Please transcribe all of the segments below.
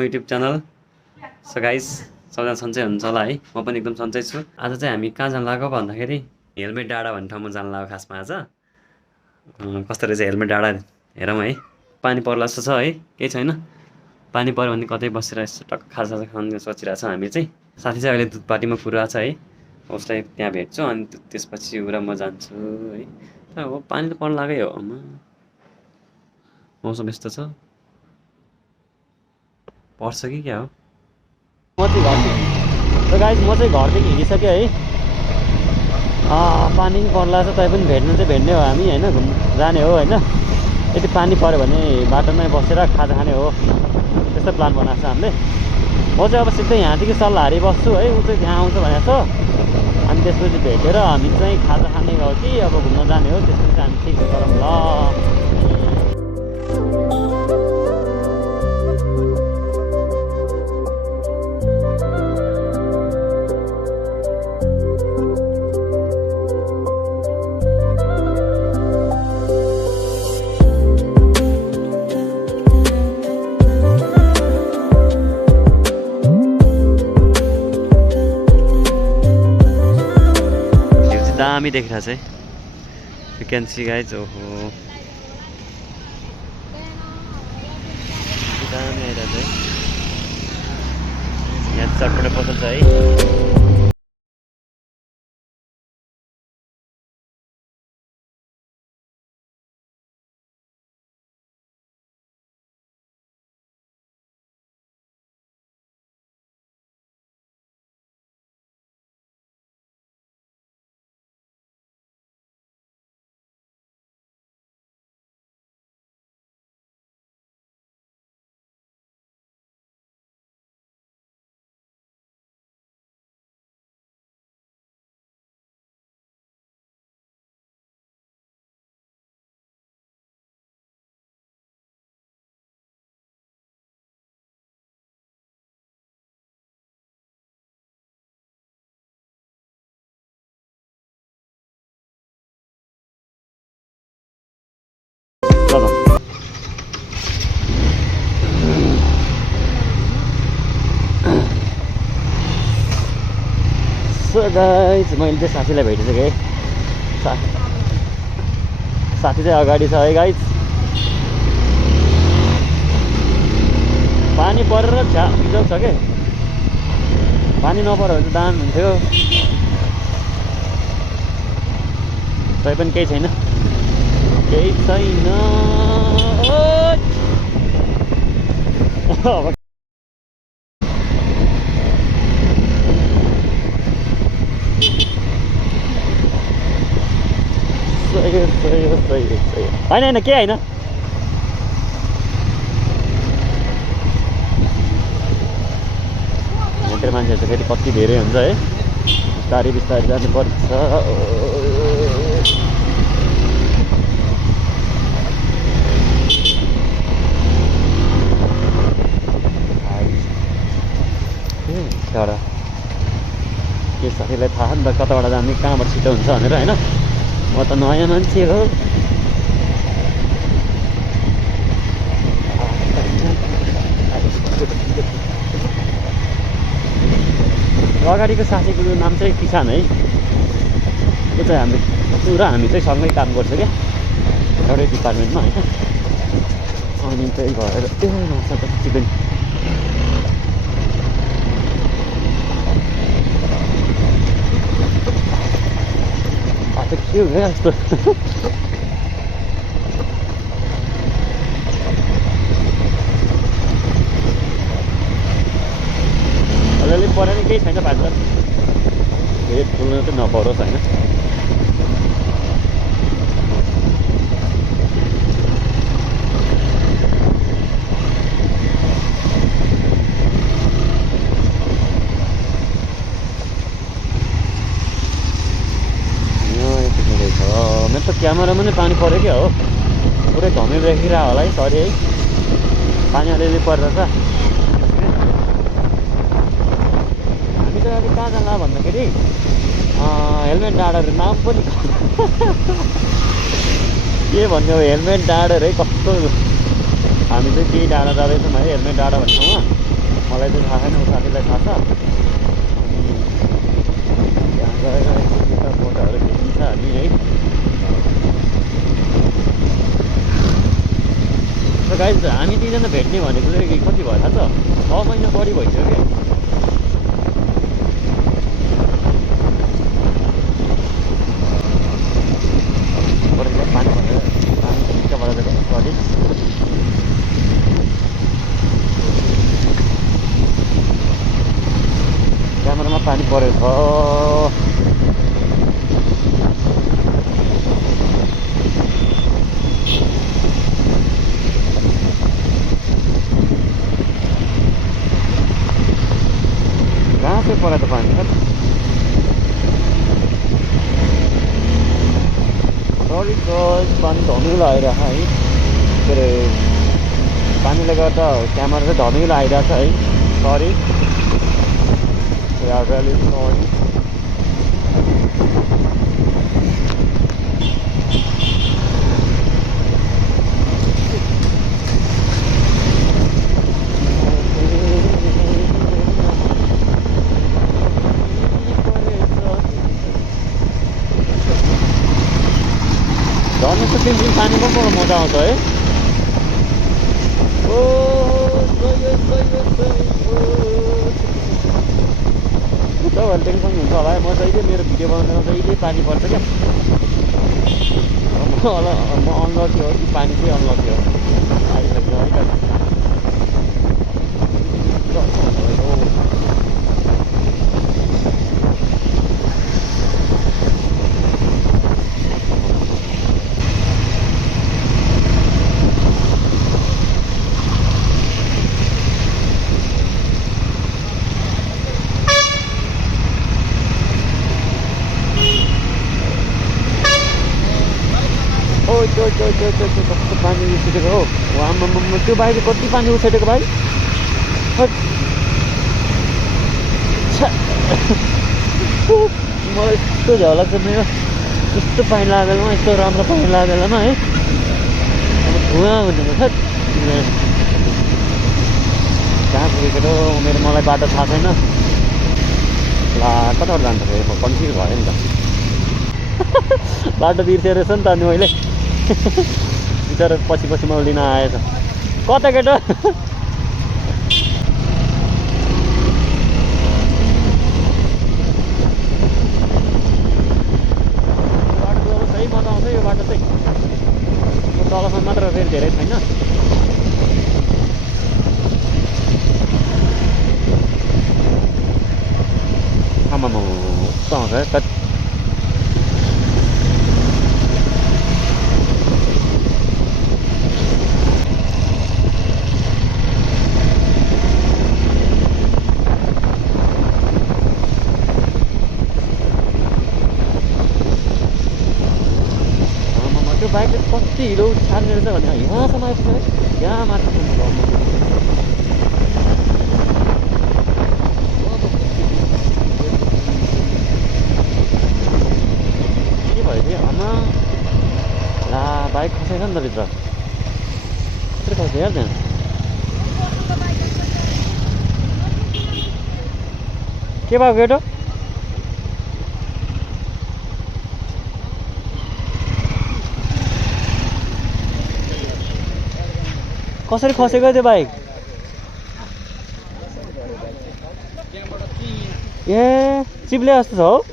YouTube channel. So guys, सबैजना सन्चै हुनुहुन्छ होला है। म पनि एकदम सन्चै छु। आज चाहिँ हामी कहाँ जान लागेको भन्दाखेरि हेलमेट डाँडा भन्ने ठाउँमा जान लाग्यो खासमा आज। कस्तो रहेछ हेलमेट डाँडा हेरौँ है। पानी पर्ला जस्तो छ है, केही छैन। पानी पऱ्यो भने कतै बसेर यसो टक्क खाजासाजा खाने सोचिरहेको छौँ हामी चाहिँ। साथी चाहिँ अहिले दुधपाटीमा कुरिरहेको छ है। उसलाई त्यहाँ भेट्छु अनि त्यसपछि ऊ र म जान्छु है। तर हो पानी त पर्न लागै हो। मौसम यस्तो छ, पर्छ कि क्या हो। म चाहिँ घरदेखि र गाइस म चाहिँ घरदेखि हिँडिसकेँ है। पानी पनि पर्ला छ, तै पनि भेट्नु चाहिँ भेट्ने हो हामी होइन, घुम्नु जाने हो होइन। यदि पानी पऱ्यो भने बाटोमै बसेर खाजा खाने हो, त्यस्तो प्लान बनाएको छ हामीले। म चाहिँ अब सिधै यहाँदेखि सल्लाहरी बस्छु है, ऊ चाहिँ त्यहाँ आउँछ भनेको छ। अनि त्यसपछि भेटेर हामी चाहिँ खाजा खाने हो कि अब घुम्न जाने हो, त्यसपछि हामी ठिक गरौँ ल। दामी देखिरहेको छ है। You can see guys. ओहो दामी आइरहेको छ है। यहाँ चटपटे पसल छ है। सो गाइस, मैले चाहिँ साथीलाई भेटिसकेँ है। साथी चाहिँ अगाडि छ है गाइस। पानी परेर बिजोग छ के। पानी नपऱ्यो भने त दाम हुन्थ्यो, तै पनि केही छैन, केही छैन। होइन होइन के होइन। यहाँतिर मान्छेहरू चाहिँ फेरि कति धेरै हुन्छ है। बिस्तारै बिस्तारै जानुपर्छ। एउटा के साथीलाई थाहा नि त कताबाट जाने, कहाँबाट छिटो हुन्छ भनेर होइन। म त नयाँ मान्छे हो। अगाडिको साथीको नाम चाहिँ किसान है। त्यो चाहिँ हामी चाहिँ सँगै काम गर्छ क्या, एउटै डिपार्टमेन्टमा होइन। अनि त्यही भएर चिकन के हो यस्तो। अलिअलि पऱ्यो नि केही छैन, भान्जा धेरै ठुलो चाहिँ नपरोस् होइन। मेरो त क्यामेरामा नै पानी पऱ्यो क्या हो, पुरै धमिलो देखिरहेको होला है। सरी है, पानी अलिअलि पर्दछ। हामी चाहिँ अलिक कहाँ जाँदा भन्दाखेरि हेलमेट डाँडा नाम पनि के भन्ने हो, हेलमेट डाँडा है। कस्तो हामी चाहिँ केही डाँडा जाँदैछौँ है, हेलमेट डाँडा भन्ने ठाउँमा। मलाई चाहिँ थाहा छैन, साथीलाई थाहा छ। अनि त्यहाँ गएर एकपल्ट फोटोहरू खिचिन्छ हामी है। र गाइज हामी दुईजना भेट्ने भनेको चाहिँ कति भयो थाहा छ? 6 महिना बढी भइसक्यो क्या। पानी परेर पानी भित्रबाट अलिक क्यामेरामा पानी परेको छ। कहाँ चाहिँ पऱ्यो त पानी? सरी गाइस, पानी धमिलो आइरहेछ है। के अरे पानीले गर्दा क्यामेरा चाहिँ धमिलो आइरहेछ है। सरी यार, really sorry। धनुषको सिमसिम पानीमा पनि मजा आउँछ है। तपाईँहरू टेन्सन हुन्छ होला है, म जहिले मेरो भिडियो बनाउँदा जहिले पानी पर्छ क्या। म अनलकी हो कि पानी चाहिँ अनलकी हो आइसक्यो अलिकति। कस्तो पानी उछिटेको हो। आम्मामा त्यो बाइक कति पानी उछिटेको भाइ। मलाई यस्तो झ्याउ लाग्छ मेरो, यस्तो पानी लागेकोमा, यस्तो राम्रो पानी लागेकोमा है। अब धुवा हुँदैन थट। कहाँ पुगेको हो मेरो, मलाई बाटो थाहा छैन। ला कताबाट जान्छ फेरि, म कन्फ्युज भएँ नि त। बाटो बिर्सेर रहेछ नि त अनि मैले। बिचरा पछि पछि मलाई लिन आएछ। कता केटो? बाटो अब सही मजा आउँछ यो बाटो चाहिँ। तलसम्म मात्र फेरि धेरै छैन। आमामा कस्तो आउँछ है। बाइक कति हिलो छाड्ने रहेछ भने यहाँसम्म आइपुग्छ है। यहाँ माथि के भयो कि आमा, ला बाइक खसेछ नि त भित्र। कत्रो खस्यो यार त्यहाँ। के भयो केटो? कसरी खसेको त्यो बाइक? ए चिप्ले जस्तो छ हौ।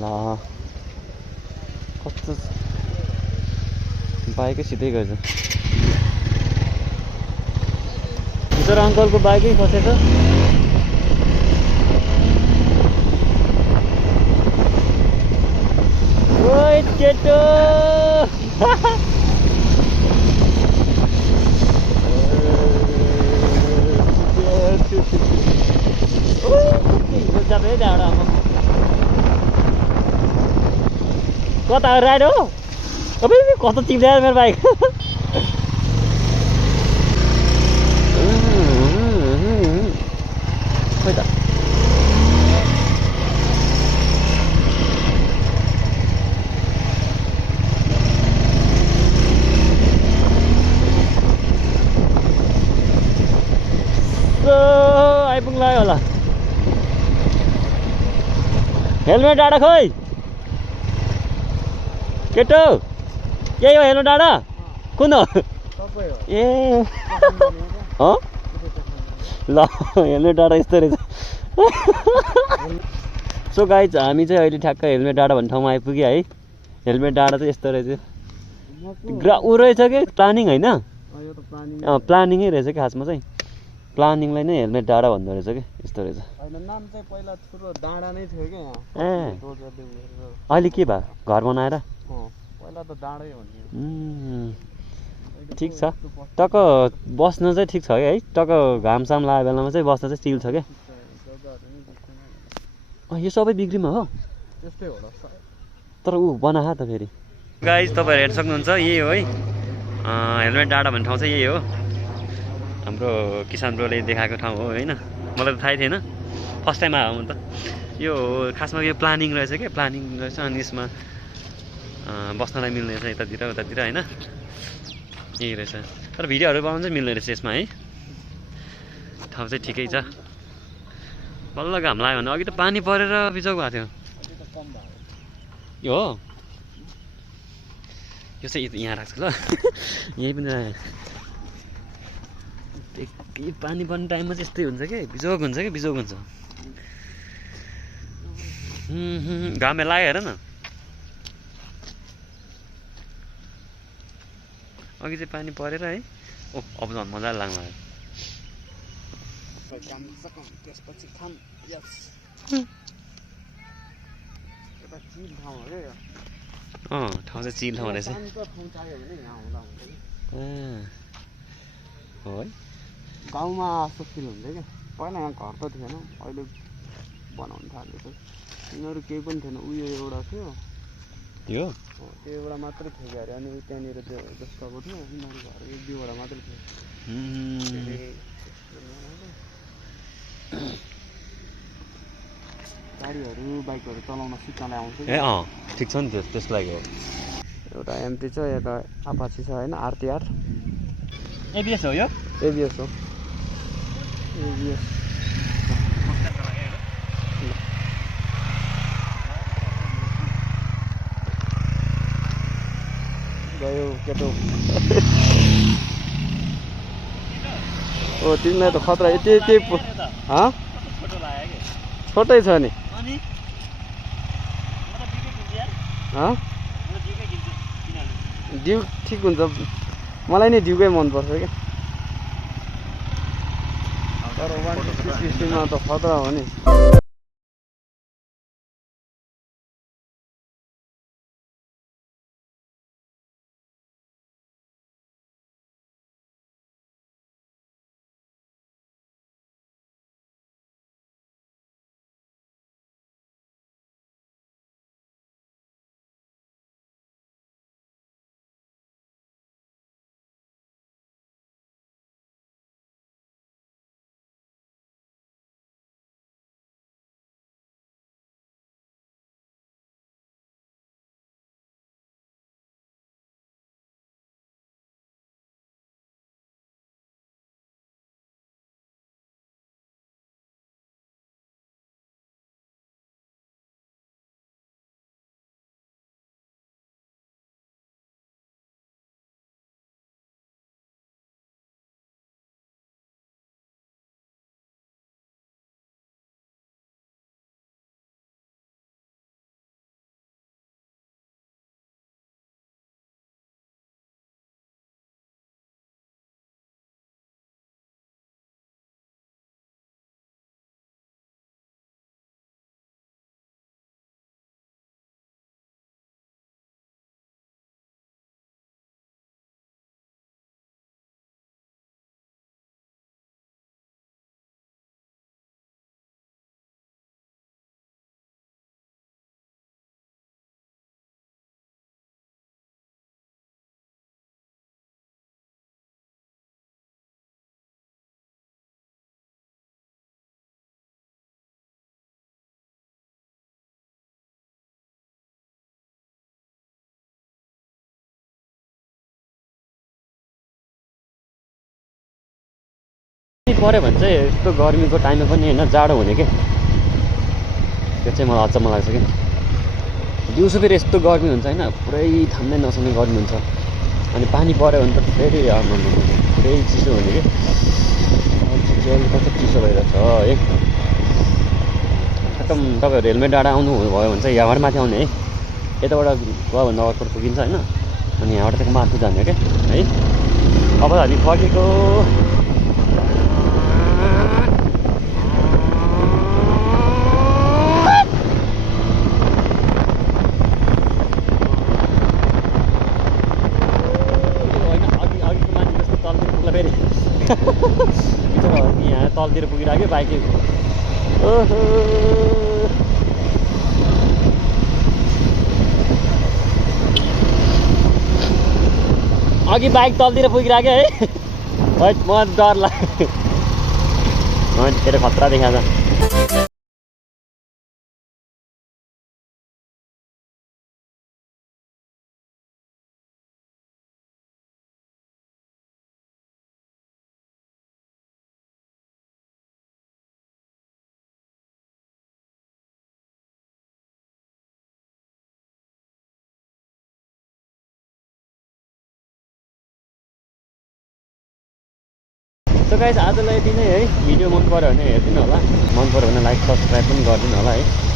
ल कस्तो बाइकै सिधै गएछ। बिचरा अङ्कलको बाइकै खसेछ। ओइ केटो जाँदै त्यहाँबाट अब कता राइड हो? अब कस्तो चिप्ल्यायो मेरो बाइक। खोइ त हेलमेट डाँडा खोइ केटो यही हो हेलमेट डाँडा कुन हो ए ल हेलमेट डाँडा यस्तो रहेछ सो गाइज हामी चाहिँ अहिले ठ्याक्क हेलमेट डाँडा भन्ने ठाउँमा आइपुग्यो है हेलमेट डाँडा चाहिँ यस्तो रहेछ ऊ रहेछ कि प्लानिङ होइन प्लानिङै रहेछ कि खासमा चाहिँ प्लानिङलाई नै हेलमेट डाँडा भन्दो रहेछ कि यस्तो रहेछ नाम चाहिँ पहिला ठुलो डाँडा नै थियो क्या ए अहिले के भयो घर बनाएर पहिला त डाँडै हो नि ठिक छ टक्क बस्न चाहिँ ठिक छ है टक्क घामसाम लागेको बेलामा चाहिँ बस्न चाहिँ चिल छ क्या यो सबै बिग्रीमा हो त्यस्तै होला तर ऊ बनाहा त फेरि गाइज तपाईँहरू हेर्न सक्नुहुन्छ यही हो है हेलमेट डाँडा भन्ने ठाउँ चाहिँ यही हो हाम्रो किसान ब्रोले देखाएको ठाउँ हो होइन मलाई त थाहै थिएन फर्स्ट टाइम आयो म त यो खासमा यो प्लानिङ रहेछ क्या प्लानिङ रहेछ अनि यसमा बस्नलाई मिल्ने रहेछ यतातिर उतातिर होइन यही रहेछ तर भिडियोहरू बनाउनु चाहिँ मिल्ने रहेछ यसमा है ठाउँ चाहिँ ठिकै छ बल्ल घाम लाग्यो भने अघि त पानी परेर बिजोग भएको थियो यो हो यो चाहिँ यहाँ राख्छ ल यही पनि पानी पर्ने टाइममा चाहिँ यस्तै हुन्छ कि बिजोग हुन्छ कि बिजोग हुन्छ घामले लाग्यो हेर न अघि चाहिँ पानी परेर है ओ अब झन् मजाले लाग्नु लाग्यो ठाउँ चाहिँ चिल ठाउँ रहेछ हो है गाउँमा जस्तो फिल हुन्छ क्या पहिला यहाँ घर त थिएन अहिले बनाउनु थालेको यिनीहरू केही पनि थिएन उयो एउटा थियो यो त्यो एउटा मात्रै थियो क्या अरे अनि त्यहाँनिर त्यो जस्तो थियो यिनीहरू घर एक दुईवटा मात्रै थियो गाडीहरू बाइकहरू चलाउन सिक्नलाई आउँछ ए ठिक छ नि त्यसको लागि हो एउटा एमटी छ एउटा आपाची छ होइन आरटीआर एबिएस हो यो एबिएस हो एबिएस गयो केटो ओ तिमीलाई त खतरा यति छोटै छ नि ड्यु ठिक हुन्छ मलाई नि ड्युकै मनपर्छ क्या तर 150 मा त खतरा हो नि पऱ्यो भने चाहिँ यस्तो गर्मीको टाइममा पनि होइन जाडो हुने के त्यो चाहिँ मलाई अचम्म लाग्छ कि दिउँसो फेरि यस्तो गर्मी हुन्छ होइन पुरै थाम्नै नसक्ने गर्मी हुन्छ अनि पानी पऱ्यो भने त फेरि पुरै चिसो हुने कि कस्तो चिसो भइरहेछ है ठ्याक्कम तपाईँहरू हेलमेट डाँडा आउनु भयो भने चाहिँ यहाँबाट माथि आउने है यताबाट गयो भने नगरकोट पुगिन्छ होइन अनि यहाँबाट चाहिँ माथि जाने क्या है अब हामी फर्केको यहाँ तलतिर पुगिरहेको बाइक ओहो अघि बाइक तलतिर पुगिरहेको है म डर लाग्यो धेरै खतरा देखाएको छ सो गाइस आजलाई यति नै है भिडियो मन पऱ्यो भने हेरिदिनु होला मन पऱ्यो भने लाइक सब्सक्राइब पनि गरिदिनु होला है